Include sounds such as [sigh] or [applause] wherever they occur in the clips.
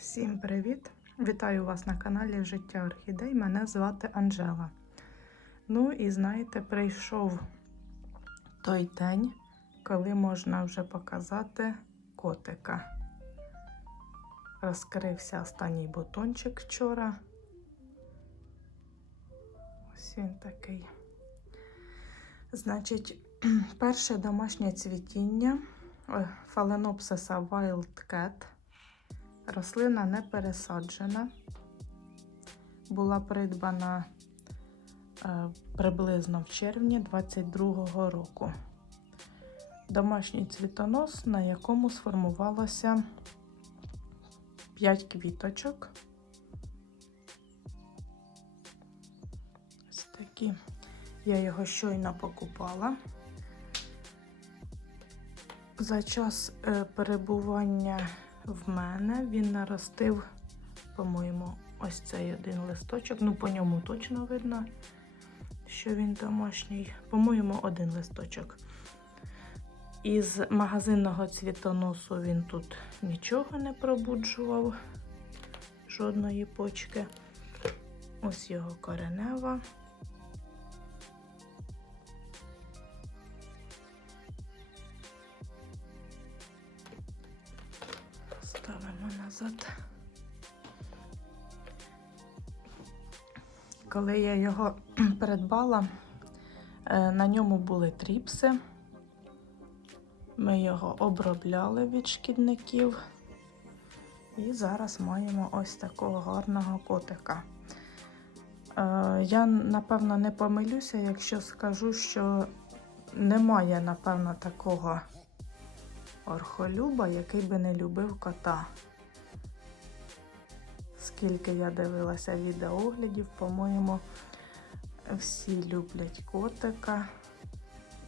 Всім привіт! Вітаю вас на каналі Життя Орхідей. Мене звати Анжела. Ну і знаєте, прийшов той день, коли можна вже показати котика. Розкрився останній бутончик вчора. Ось він такий. Значить, [clears throat] перше домашнє цвітіння Phalaenopsis Wildcat. Рослина не пересаджена. Була придбана е, приблизно в червні 22-го року. Домашній цвітонос, на якому сформувалося 5 квіточок. Ось такі. Я його щойно покупала. За час е, перебування в мене він наростив, по-моєму, ось цей один листочок. Ну, по ньому точно видно, що він домашній. По-моєму, один листочок. Із магазинного цвітоносу він тут нічого не пробуджував, жодної почки. Ось його коренева. Назад. Коли я його [clears throat] придбала, е, на ньому були тріпси. Ми його обробляли від шкідників. І зараз маємо ось такого гарного котика. Е, Я, напевно, не помилюся, якщо скажу, що немає, напевно, такого орхолюба, який би не любив кота. Скільки я дивилася відеооглядів, по-моєму, всі люблять котика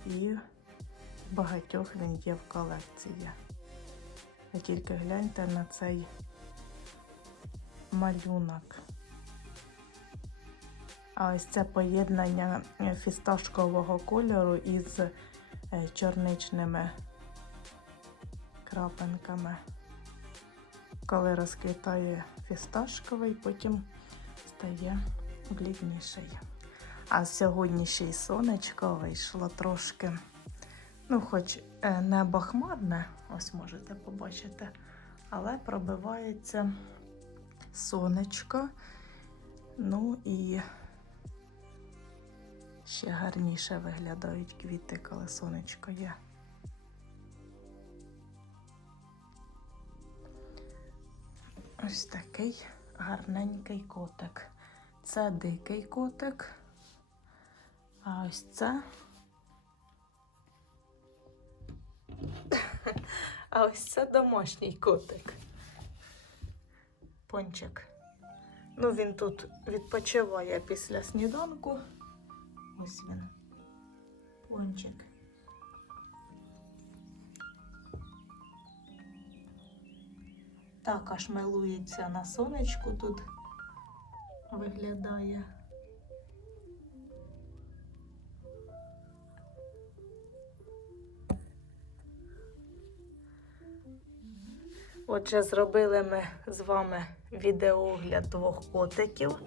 і багатьох він є в колекції. Ви тільки гляньте на цей малюнок. А ось це поєднання фісташкового кольору із е, чорничними крапинками. Коли розквітає фісташковий, потім стає блідніший. А сьогодні ще й сонечко вийшло трошки. Ну, хоч е, небо хмарне, ось можете побачити, але пробивається сонечко. Ну і ще гарніше виглядають квіти, коли сонечко є. Ось такий гарненький котик. Це дикий котик. А ось це. А ось це домашній котик. Пончик. Ну, він тут відпочиває після сніданку. Ось він. Пончик. Так аж милується на сонечку тут виглядає. Отже, зробили ми з вами відеогляд двох котиків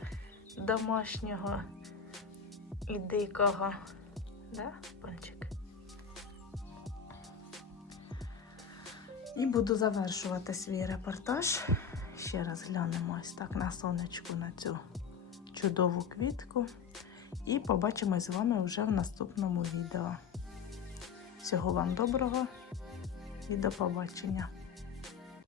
домашнього і дикого. Да, панчик? І буду завершувати свій репортаж. Ще раз глянемо ось так на сонечку на цю чудову квітку. І побачимось з вами вже в наступному відео. Всього вам доброго і до побачення!